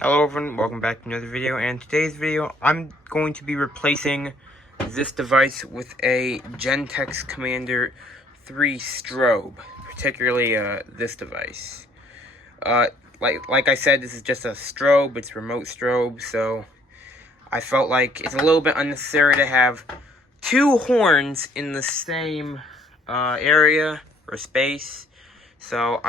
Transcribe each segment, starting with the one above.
Hello everyone, welcome back to another video, and today's video I'm going to be replacing this device with a Gentex Commander 3 strobe, particularly this device. Like I said, this is just a strobe, it's a remote strobe, so I felt like it's a little bit unnecessary to have two horns in the same area or space, so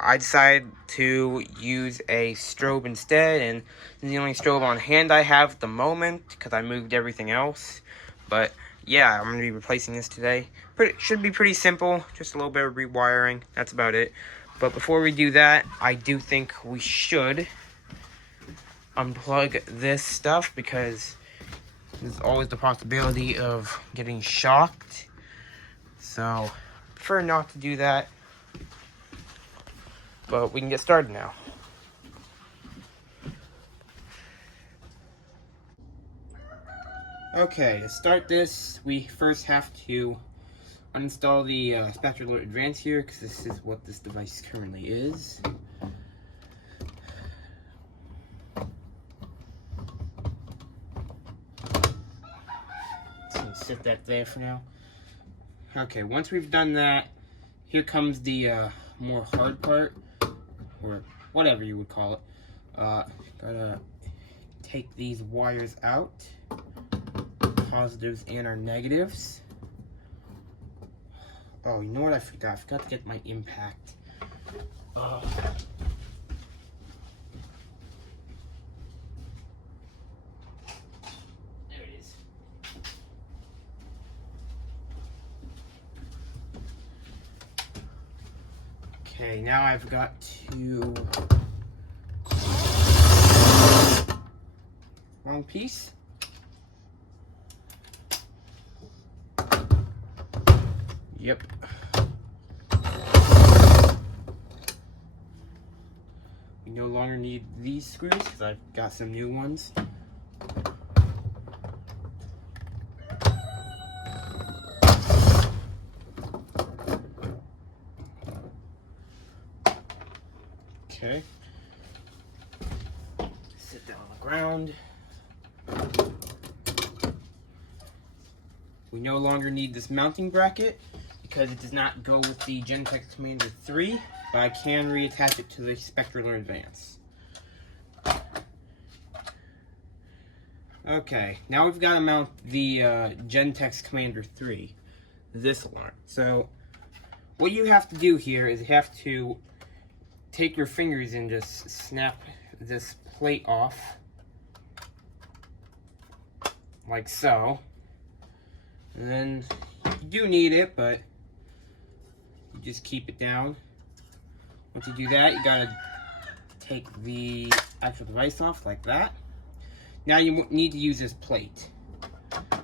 I decided to use a strobe instead, and this is the only strobe on hand I have at the moment because I moved everything else. But yeah, I'm going to be replacing this today. Should be pretty simple, just a little bit of rewiring, that's about it. But before we do that, I do think we should unplug this stuff because there's always the possibility of getting shocked. So, I prefer not to do that. But we can get started now. Okay, to start this, we first have to uninstall the Spectral Alert Advance here, because this is what this device currently is. So set that there for now. Okay, once we've done that, here comes the more hard part, or whatever you would call it. Gotta take these wires out, positives and our negatives. Oh, you know what I forgot? I forgot to get my impact. There it is. Okay, now I've got to... Wrong piece. Yep. We no longer need these screws because I've got some new ones. Okay. Sit down on the ground. We no longer need this mounting bracket because it does not go with the Gentex Commander 3, but I can reattach it to the Spectral Alert Advance. Okay, now we've got to mount the Gentex Commander 3, this alarm. So, what you have to do here is you have to take your fingers and just snap this plate off, like so. And then you do need it, but you just keep it down. Once you do that, you gotta take the actual device off like that. Now you need to use this plate.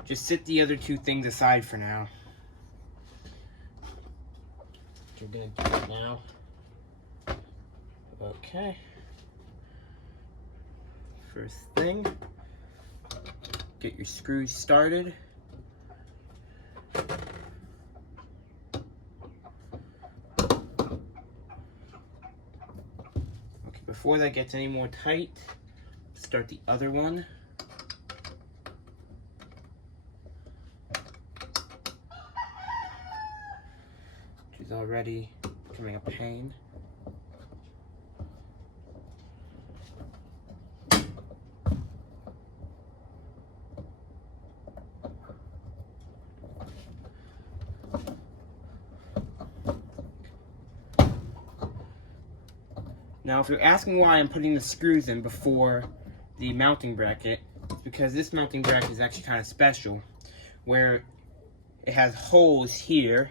Just sit the other two things aside for now. You're gonna do it now. Okay. First thing, get your screws started. Before that gets any more tight, start the other one. Which is already becoming a pain. Now, if you're asking why I'm putting the screws in before the mounting bracket, it's because this mounting bracket is actually kind of special, where it has holes here,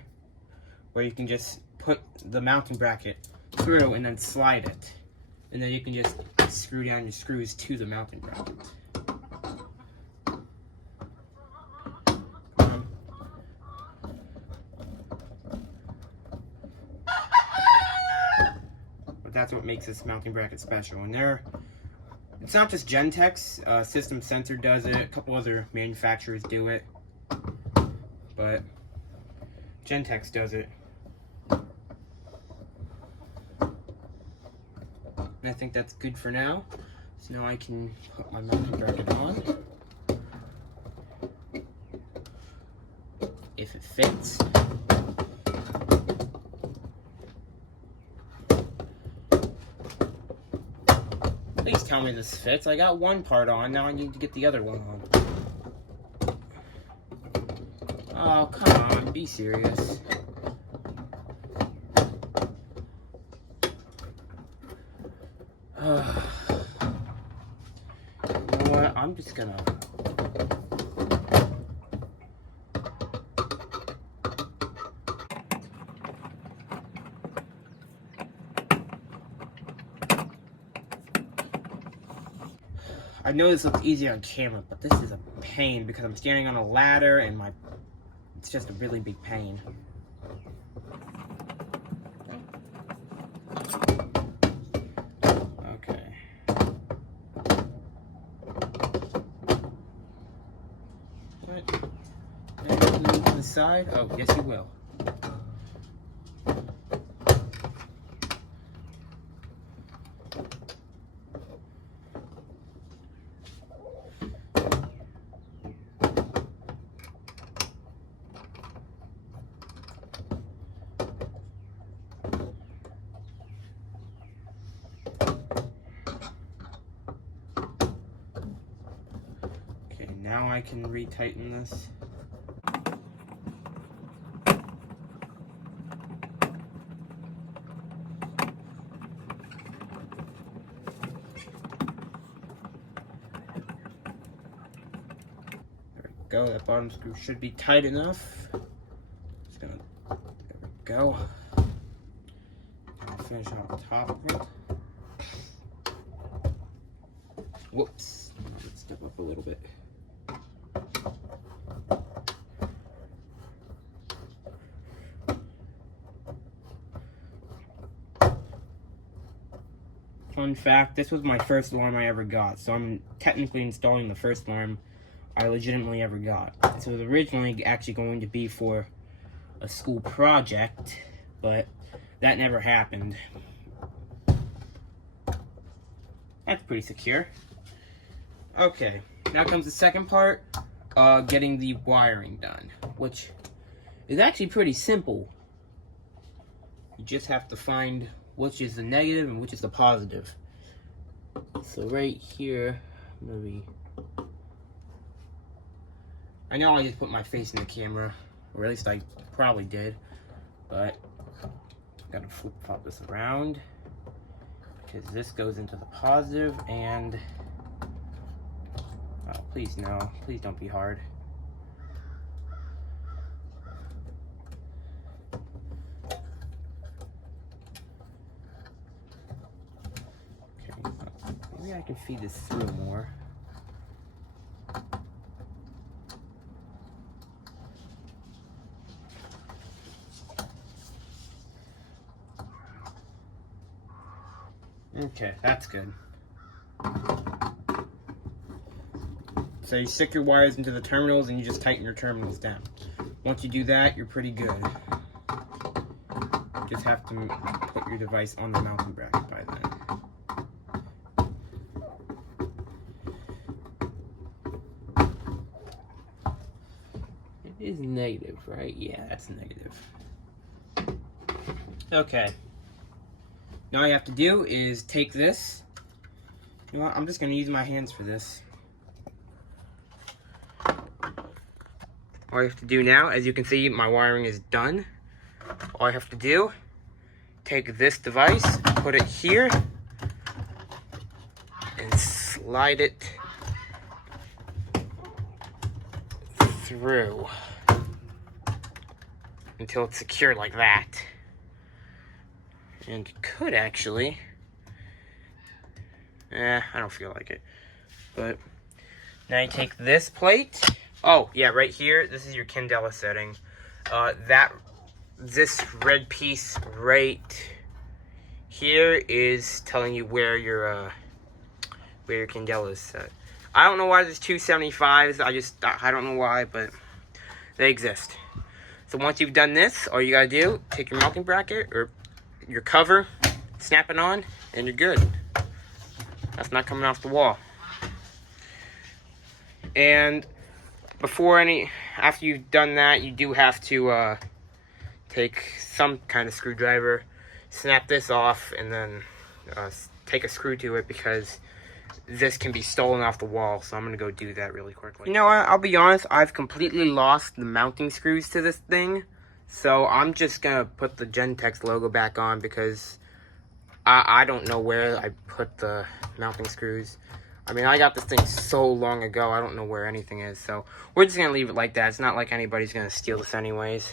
where you can just put the mounting bracket through and then slide it. And then you can just screw down your screws to the mounting bracket. That's what makes this mounting bracket special. And it's not just Gentex, System Sensor does it, a couple other manufacturers do it, but Gentex does it. And I think that's good for now. So now I can put my mounting bracket on. If it fits. Please tell me this fits. I got one part on, now I need to get the other one on. Oh, come on, be serious. You know what? I'm just gonna... I know this looks easy on camera, but this is a pain because I'm standing on a ladder and it's just a really big pain. Okay. What? And move to the side? Oh, yes you will. Now I can retighten this. There we go, that bottom screw should be tight enough. There we go. I'll finish off the top of it. Whoops, let's step up a little bit. Fun fact, this was my first alarm I ever got, so I'm technically installing the first alarm I legitimately ever got. This was originally actually going to be for a school project, but that never happened. That's pretty secure. Okay, now comes the second part, getting the wiring done, which is actually pretty simple. You just have to find which is the negative and which is the positive. So right here, I know I just put my face in the camera, or at least I probably did, but I'm gonna flip-flop this around because this goes into the positive and, oh, please no, please don't be hard. Maybe I can feed this through more. Okay, that's good. So you stick your wires into the terminals and you just tighten your terminals down. Once you do that, you're pretty good. You just have to put your device on the mounting bracket by then. Is negative, right? Yeah, that's negative. Okay. Now all you have to do is take this. You know what? I'm just going to use my hands for this. All I have to do now, as you can see, my wiring is done. All I have to do, take this device, put it here, and slide it through until it's secure like that. And it could actually, I don't feel like it. But now you take this plate. Oh yeah, right here, this is your candela setting. This red piece right here is telling you where your candela is set. I don't know why there's 275s. I don't know why, but they exist. So once you've done this, all you gotta do, take your mounting bracket or your cover, snap it on, and you're good. That's not coming off the wall. And after you've done that, you do have to take some kind of screwdriver, snap this off, and then take a screw to it, because this can be stolen off the wall. So I'm gonna go do that really quickly. You know what? I'll be honest, I've completely lost the mounting screws to this thing. So I'm just gonna put the Gentex logo back on, because I don't know where I put the mounting screws. I mean, I got this thing so long ago, I don't know where anything is. So we're just gonna leave it like that. It's not like anybody's gonna steal this anyways,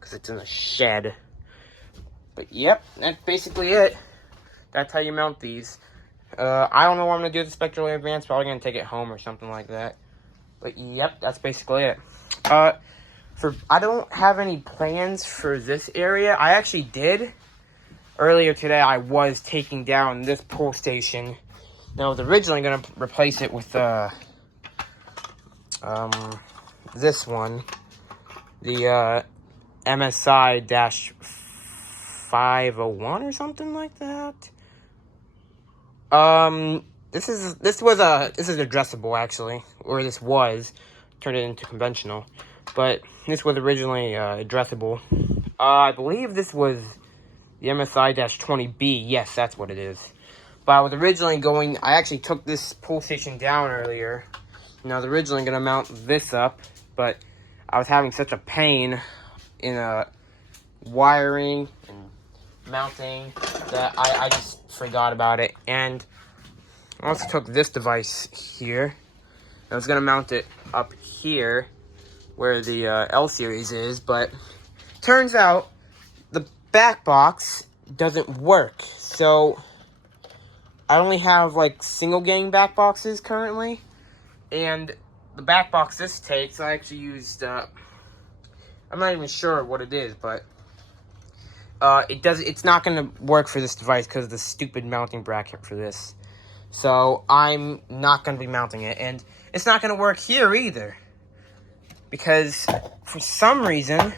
because it's in a shed. But yep, that's basically it. That's how you mount these. I don't know what I'm gonna do with the Spectral Advance. Probably gonna take it home or something like that. But yep, that's basically it. I don't have any plans for this area. I actually did. Earlier today, I was taking down this pull station. And I was originally going to replace it with this one. The MSI-501 or something like that. This is addressable, actually. Or this was. Turned it into conventional. But this was originally addressable. I believe this was the MSI-20B. Yes, that's what it is. But I was originally I actually took this pull station down earlier. And I was originally going to mount this up. But I was having such a pain in wiring and mounting that I just forgot about it. And I also took this device here. I was going to mount it up here where the L series is. But turns out the back box doesn't work. So I only have like single gang back boxes currently, and the back box this takes, I actually used I'm not even sure what it is, but it's not going to work for this device because of the stupid mounting bracket for this. So I'm not going to be mounting it, and it's not going to work here either, because for some reason,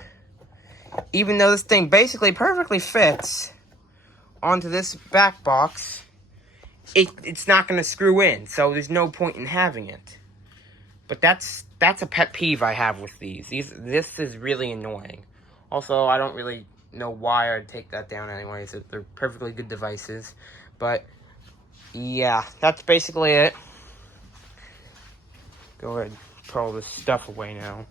even though this thing basically perfectly fits onto this back box, it's not going to screw in, so there's no point in having it. But that's a pet peeve I have with these. This is really annoying. Also, I don't really know why I'd take that down anyways. They're perfectly good devices. But yeah, that's basically it. Go ahead and put all this stuff away now.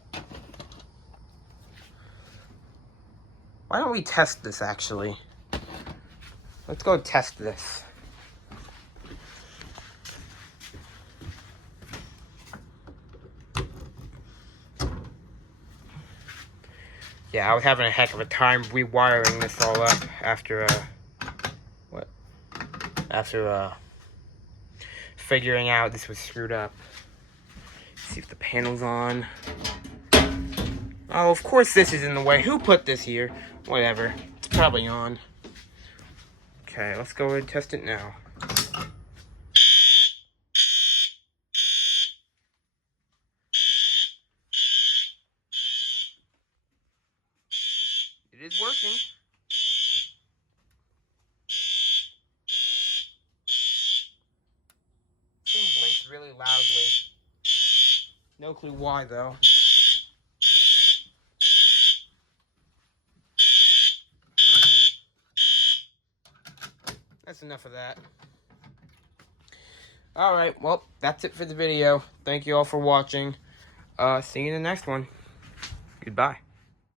Why don't we test this, actually? Let's go test this. Yeah, I was having a heck of a time rewiring this all up after figuring out this was screwed up. See if the panel's on. Oh, of course this is in the way. Who put this here? Whatever. It's probably on. Okay, let's go ahead and test it now. It is working. Thing blinks really loudly. No clue why, though. That's enough of that. Alright, well, that's it for the video. Thank you all for watching. See you in the next one. Goodbye.